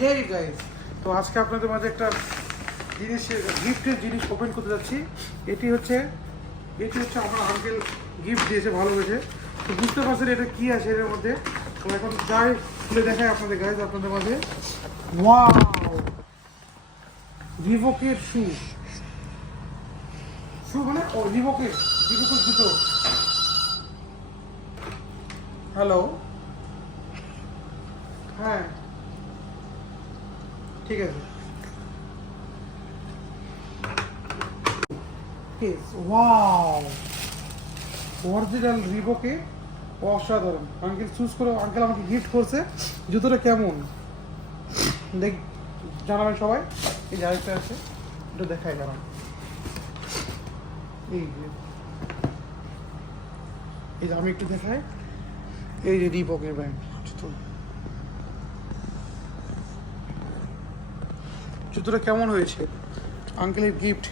Hey guys, তো আজকে আপনাদের মাঝে একটা গিফটের জিনিস ওপেন করতে যাচ্ছি। এটি হচ্ছে আমার আঙ্কেল গিফট দিয়েছে, ভালোবেসে। তো বুঝতে পারছেন এটা কি আছে এর মধ্যে। তো এখন যাই খুলে দেখাই আপনাদের গাইস, আপনাদের মাঝে। ওয়াও, রিভোকের শু মানে রিভোকের জুতো। হ্যালো, হ্যাঁ ঠিক আছে। ওয়াও, অরিজিনাল রিবকে, অসাধারণ। আঙ্কেল চুজ করে আঙ্কেল আমাকে গিফট করছে। জুতোটা কেমন দেখ জানাবেন সবাই। এই যে আরেকটা আছে, এটা দেখাই জানান। এই যে আমি একটু দেখাই, এই যে রিবকের ব্যান্ড জুতোটা কেমন হয়েছে, আঙ্কেলের গিফট।